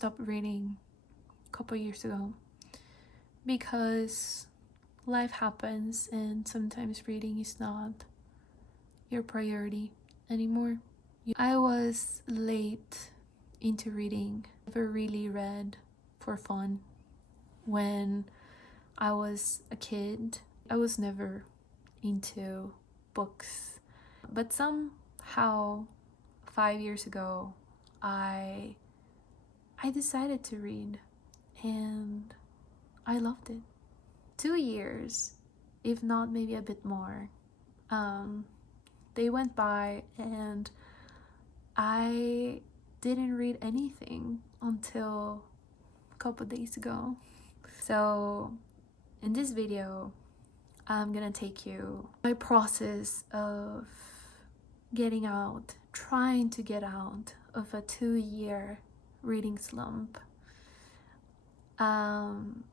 stopped reading a couple years ago because life happens and sometimes reading is not your priority anymore. I was late into reading. Never really read for fun. When I was a kid, I was never into books. But somehow 5 years ago, I decided to read and I loved it. 2 years, if not maybe a bit more, they went by and I didn't read anything until a couple days ago. So in this video, I'm gonna take you my process of trying to get out of a 2-year reading slump. I'm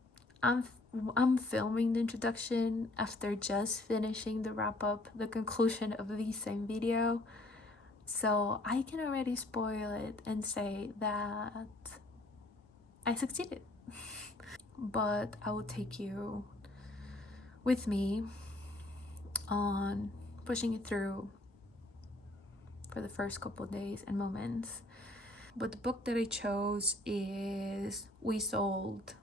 filming the introduction after just finishing the wrap-up, the conclusion of the same video. So I can already spoil it and say that I succeeded. But I will take you with me on pushing it through for the first couple of days and moments. But the book that I chose is We Sold.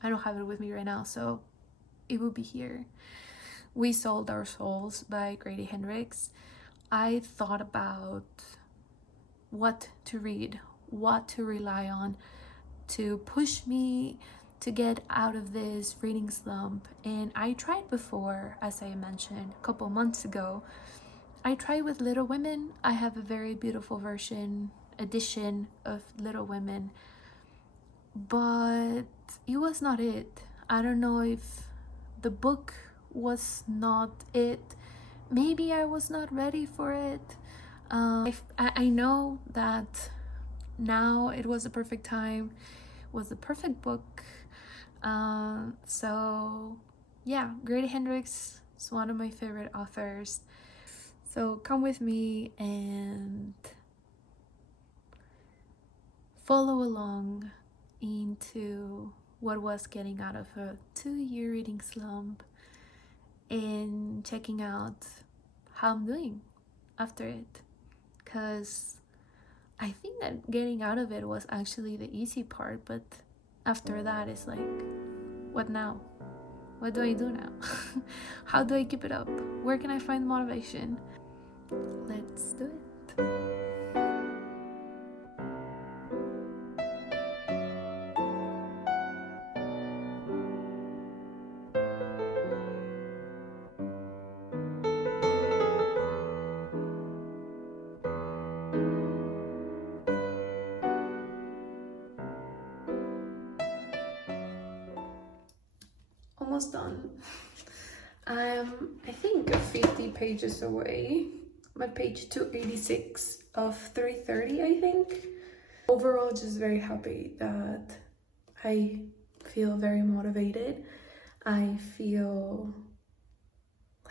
I don't have it with me right now, so it will be here. We Sold Our Souls by Grady Hendrix. I thought about what to read, what to rely on to push me to get out of this reading slump. And I tried before, as I mentioned a couple months ago. I tried with Little Women. I have a very beautiful edition of Little Women, but it was not it. I don't know if the book was not it. Maybe I was not ready for it. I know that now it was the perfect time, was the perfect book. So yeah, Grady Hendrix is one of my favorite authors. So come with me and follow along into what was getting out of a 2-year reading slump and checking out how I'm doing after it, because I think that getting out of it was actually the easy part, but after that it's like, what now? What do I do now? How do I keep it up? Where can I find motivation? Let's do it. Almost done. I'm, I think, 50 pages away. I'm at page 286 of 330, I think. Overall, just very happy that I feel very motivated. I feel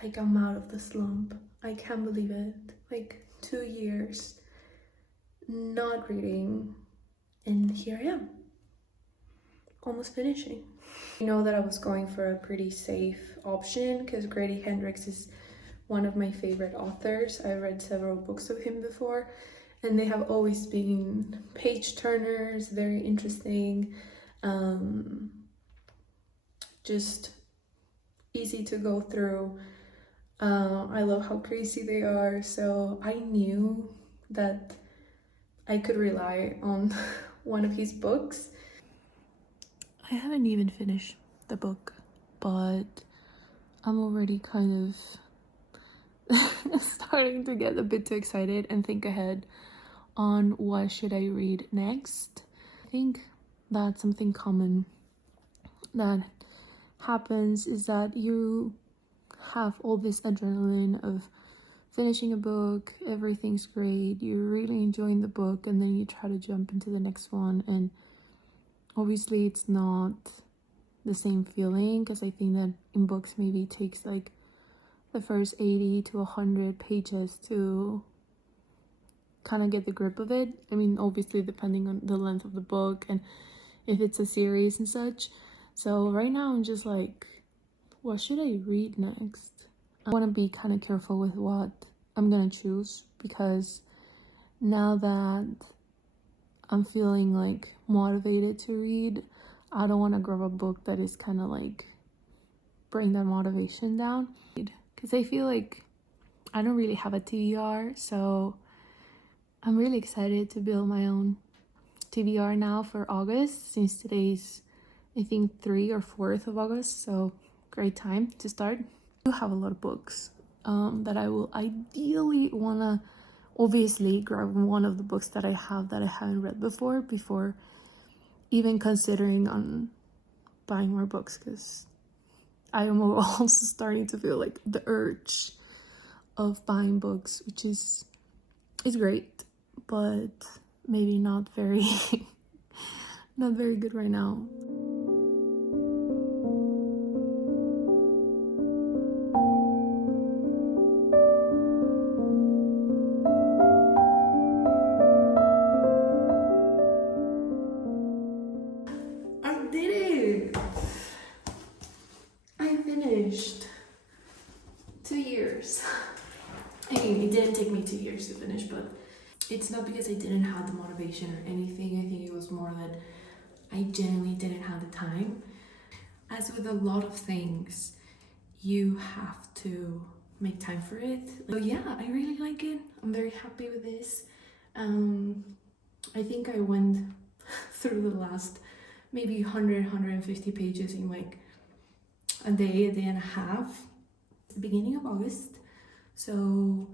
like I'm out of the slump. I can't believe it. Like 2 years not reading, and here I am, almost finishing. I know that I was going for a pretty safe option because Grady Hendrix is one of my favorite authors. I read several books of him before, and they have always been page turners, very interesting, just easy to go through. I love how crazy they are, so I knew that I could rely on one of his books. I haven't even finished the book, but I'm already kind of starting to get a bit too excited and think ahead on what should I read next. I think that something common that happens is that you have all this adrenaline of finishing a book, everything's great, you're really enjoying the book, and then you try to jump into the next one, and obviously it's not the same feeling, because I think that in books maybe it takes like the first 80 to 100 pages to kind of get the grip of it. I mean, obviously depending on the length of the book and if it's a series and such. So right now I'm just like, what should I read next? I want to be kind of careful with what I'm gonna choose, because now that I'm feeling like motivated to read, I don't want to grab a book that is kind of like bring that motivation down, because I feel like I don't really have a TBR, so I'm really excited to build my own TBR now for August, since today's I think 3 or 4th of August, so great time to start. I do have a lot of books that I will ideally wanna obviously grab one of the books that I haven't read before even considering on buying more books, because I am also starting to feel like the urge of buying books, which is great, but maybe not very not very good right now. I did it! I finished 2 years. I mean, it didn't take me 2 years to finish, but it's not because I didn't have the motivation or anything. I think it was more that I genuinely didn't have the time. As with a lot of things, you have to make time for it. So yeah, I really like it. I'm very happy with this. I think I went through the last maybe 150 pages in like a day and a half, beginning of August. So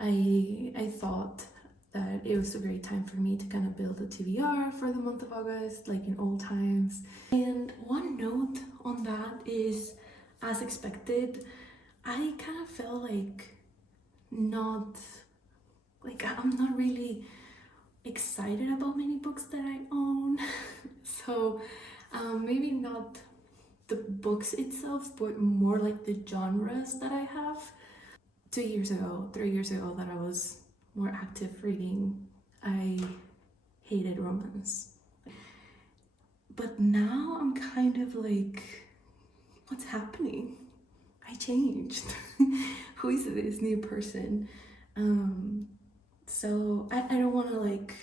I thought that it was a great time for me to kind of build a TBR for the month of August, like in old times. And one note on that is, as expected, I kind of felt like I'm not really excited about many books that I own. So maybe not the books itself, but more like the genres that I have. 3 years ago that I was more active reading, I hated romance. But now I'm kind of like, what's happening? I changed. Who is this new person? So I don't want to like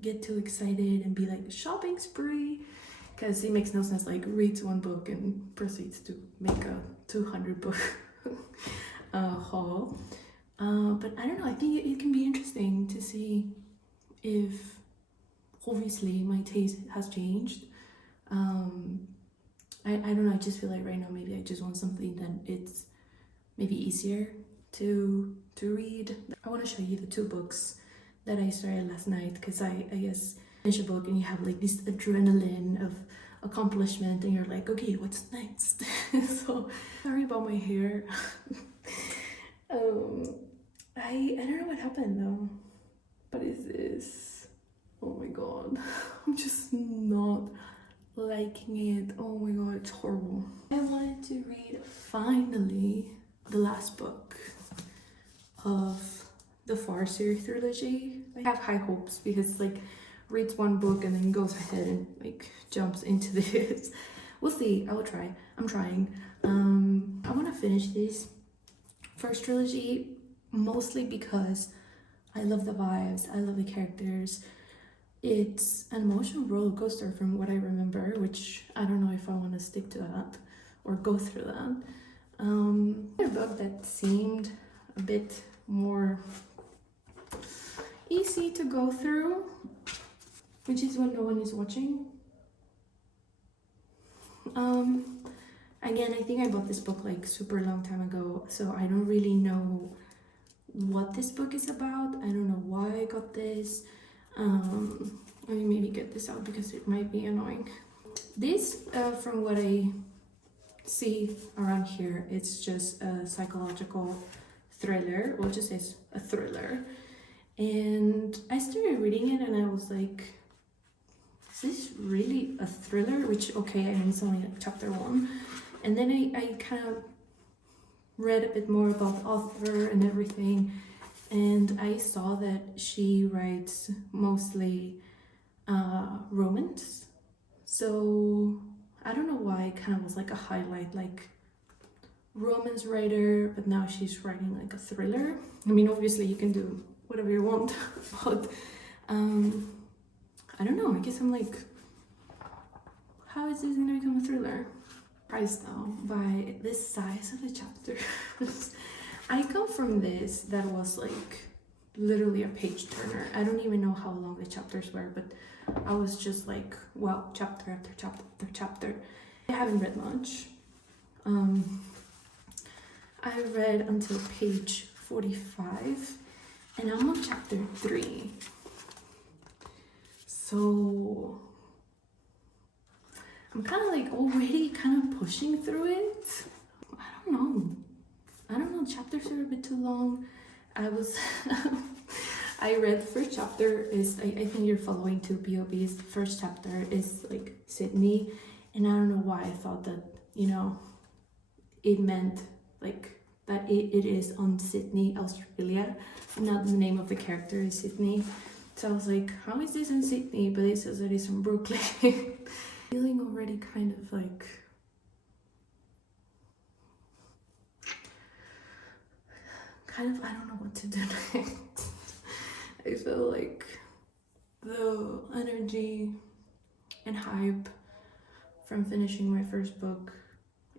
get too excited and be like shopping spree, because it makes no sense. Like, reads one book and proceeds to make a 200 book haul. But I don't know, I think it can be interesting to see if obviously my taste has changed. I don't know, I just feel like right now maybe I just want something that it's maybe easier to read. I want to show you the 2 books that I started last night, because I guess finish a book and you have like this adrenaline of accomplishment and you're like, okay, what's next? So sorry about my hair. I don't know what happened though. What is this? Oh my god. I'm just not liking it. Oh my god, it's horrible. I wanted to read finally the last book of the Farseer trilogy. I have high hopes because like reads one book and then goes ahead and like jumps into this. We'll see. I will try. I'm trying. I want to finish this first trilogy mostly because I love the vibes, I love the characters. It's an emotional roller coaster from what I remember, which I don't know if I want to stick to that or go through that. A book that seemed a bit more easy to go through, which is When No One Is Watching. Again, I think I bought this book like super long time ago, so I don't really know what this book is about. I don't know why I got this. Let me maybe get this out because it might be annoying. This, from what I see around here, it's just a psychological thriller. Well, it just says a thriller. And I started reading it and I was like, is this really a thriller? Which, okay, I mean, it's only like chapter 1. And then I kind of read a bit more about the author and everything. and I saw that she writes mostly romance. So I don't know why it kind of was like a highlight, like romance writer, but now she's writing like a thriller. I mean, obviously you can do whatever you want, but I don't know. I guess I'm like, how is this gonna become a thriller? Surprised though by the size of the chapters. I come from this that was like literally a page turner. I don't even know how long the chapters were, but I was just like, wow, chapter after chapter after chapter. I haven't read much. I read until page 45 and I'm on chapter 3. So I'm kind of like already kind of pushing through it. I don't know. Chapters are a bit too long. I was I read the first chapter is I think you're following two POVs. The first chapter is like Sydney, and I don't know why I thought that, you know, it meant like that it is on Sydney, Australia, not the name of the character is Sydney. So I was like, how is this in Sydney? But it says that it's from Brooklyn. Feeling already kind of like I don't know what to do next. I feel like the energy and hype from finishing my first book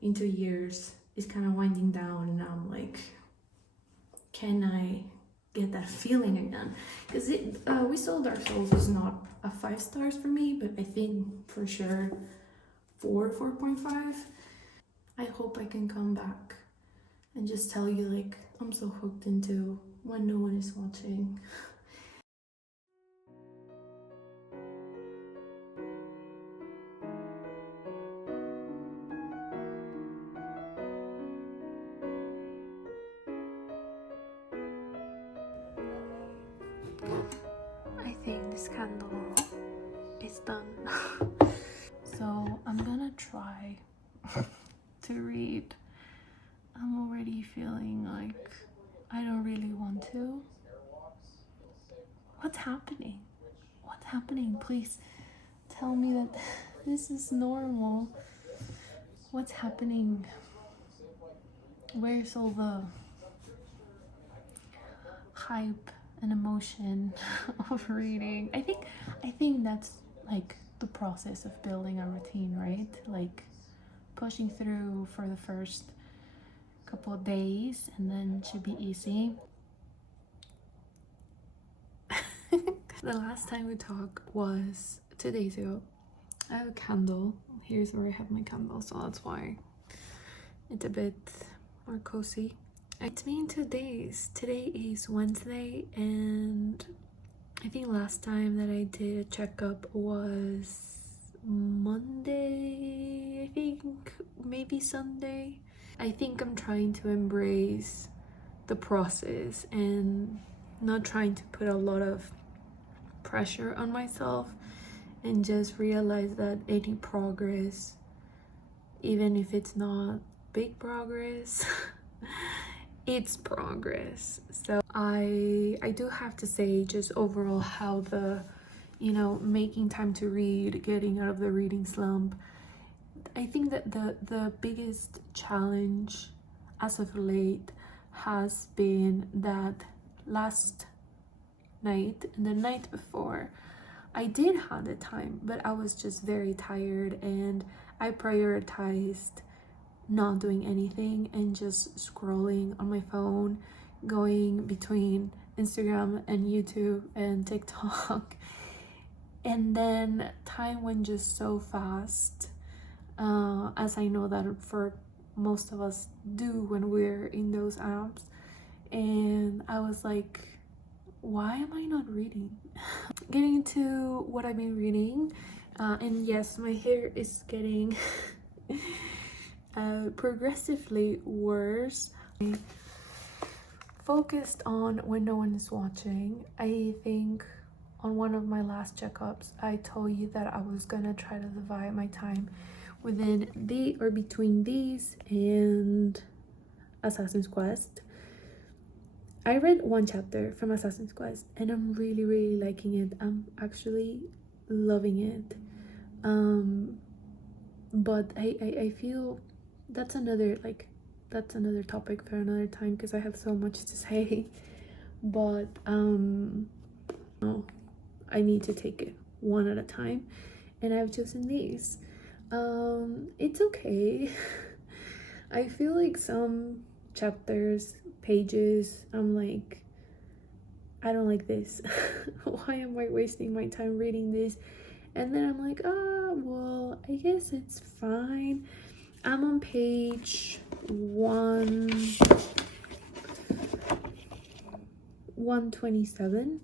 in 2 years is kind of winding down, and I'm like, can I get that feeling again? Because We Sold Our Souls is not a 5 stars for me, but I think for sure 4.5. I hope I can come back and just tell you like I'm so hooked into When No One Is Watching. I think this candle is done. So I'm gonna try to read. I'm already feeling like I don't really want to. What's happening? What's happening? Please tell me that this is normal. What's happening? Where's all the hype and emotion of reading? I think that's like the process of building a routine, right? Like pushing through for the first couple of days and then it should be easy. The last time we talked was 2 days ago. I have a candle. Here's where I have my candle, so that's why it's a bit more cozy. It's been 2 days. Today is Wednesday, and I think last time that I did a checkup was Monday, I think, maybe Sunday. I think I'm trying to embrace the process and not trying to put a lot of pressure on myself, and just realize that any progress, even if it's not big progress, it's progress. So I do have to say, just overall, how the, you know, making time to read, getting out of the reading slump, I think that the biggest challenge as of late has been that last night and the night before I did have the time, but I was just very tired, and I prioritized not doing anything and just scrolling on my phone, going between Instagram and YouTube and TikTok. And then time went just so fast, as I know that for most of us do when we're in those apps. And I was like, why am I not reading? Getting into what I've been reading, and yes, my hair is getting progressively worse. I focused on When No One Is Watching. I think on one of my last checkups I told you that I was gonna try to divide my time within between these and Assassin's Quest. I read one chapter from Assassin's Quest and I'm really liking it. I'm actually loving it. But I feel that's another topic for another time because I have so much to say. But I need to take it one at a time, and I've chosen these. It's okay. I feel like some chapters, pages, I'm like, I don't like this. Why am I wasting my time reading this? And then I'm like, well, I guess it's fine. I'm on page 127,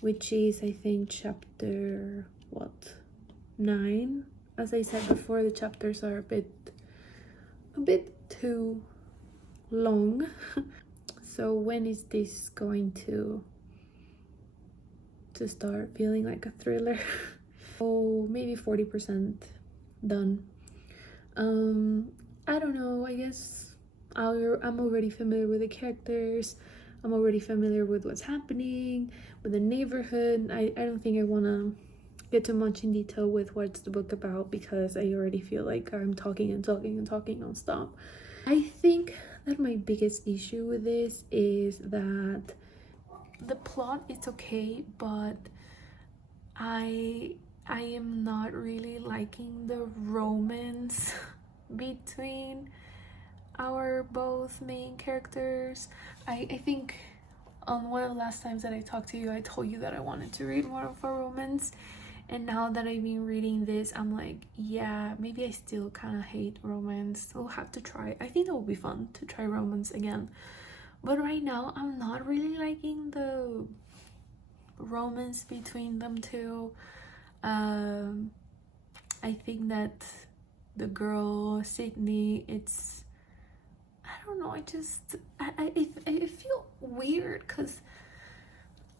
which is, I think, chapter 9. As I said before, the chapters are a bit too long. So when is this going to start feeling like a thriller? Oh, maybe 40% done. I don't know, I guess I'm already familiar with the characters. I'm already familiar with what's happening with the neighborhood. I don't think I want to get too much in detail with what's the book about because I already feel like I'm talking nonstop. I think that my biggest issue with this is that the plot is okay, but I am not really liking the romance between our both main characters. I think on one of the last times that I talked to you, I told you that I wanted to read more of a romance, and now that I've been reading this, I'm like, yeah, maybe I still kind of hate romance. I'll have to try. I think it will be fun to try romance again, but right now I'm not really liking the romance between them two. I think that the girl Sydney, I don't know, I feel weird because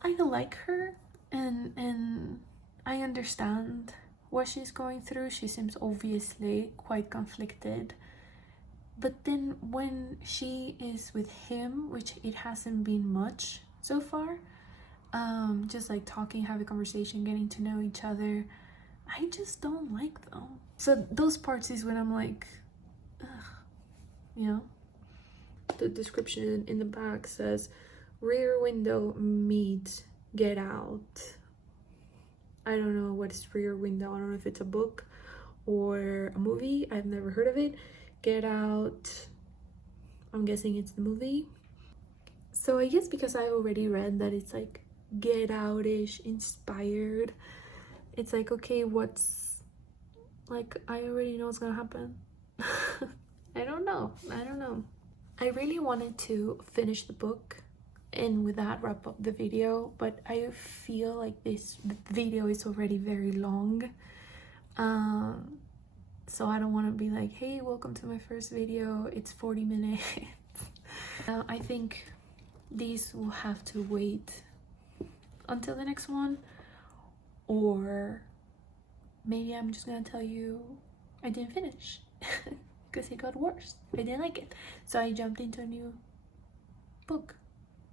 I like her and I understand what she's going through. She seems obviously quite conflicted, but then when she is with him, which it hasn't been much so far, just like talking, having a conversation, getting to know each other, I just don't like them. So those parts is when I'm like, ugh, you know. The description in the back says Rear Window meets Get Out. I don't know what is Rear Window. I don't know if it's a book or a movie. I've never heard of it. Get Out, I'm guessing it's the movie. So I guess because I already read that it's like Get Out-ish inspired, it's like, okay, what's, like, I already know what's gonna happen. I don't know. I really wanted to finish the book and with that wrap up the video, but I feel like this video is already very long, so I don't want to be like, hey, welcome to my first video, it's 40 minutes. I think these will have to wait until the next one, or maybe I'm just gonna tell you I didn't finish because it got worse. I didn't like it, so I jumped into a new book.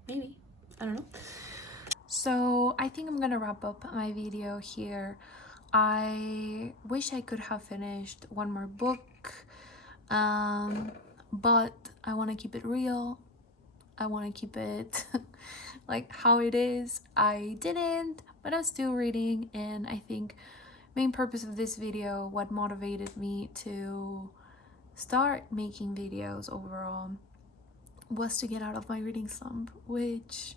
Maybe, I don't know. So I think I'm gonna wrap up my video here. I wish I could have finished one more book, but I want to keep it real. I want to keep it like how it is. I didn't, but I'm still reading, and I think main purpose of this video, what motivated me to start making videos overall, was to get out of my reading slump, which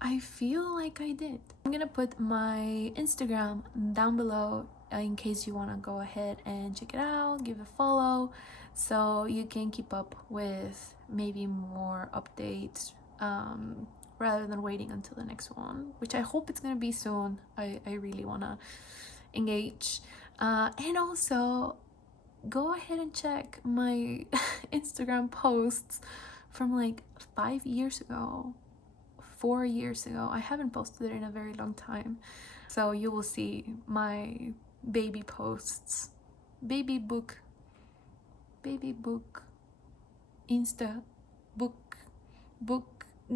I feel like I did. I'm gonna put my Instagram down below in case you want to go ahead and check it out, give it a follow, so you can keep up with maybe more updates, rather than waiting until the next one, which I hope it's gonna be soon. I really want to engage, and also go ahead and check my Instagram posts from like 5 years ago, 4 years ago. I haven't posted it in a very long time, so you will see my baby posts, baby book Insta book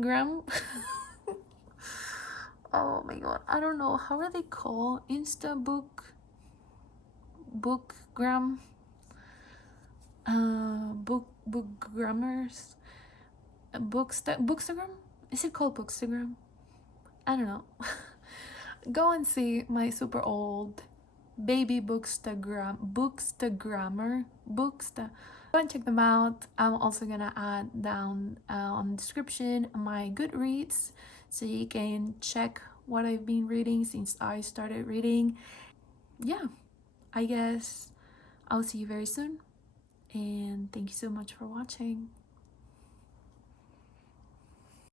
gram. Oh my god, I don't know, how are they called? Insta bookgram, bookgrammers, bookstagram. Is it called bookstagram? I don't know. Go and see my super old baby bookstagrammer. Go and check them out. I'm also gonna add down on the description my Goodreads, so you can check what I've been reading since I started reading. Yeah, I guess I'll see you very soon, and thank you so much for watching.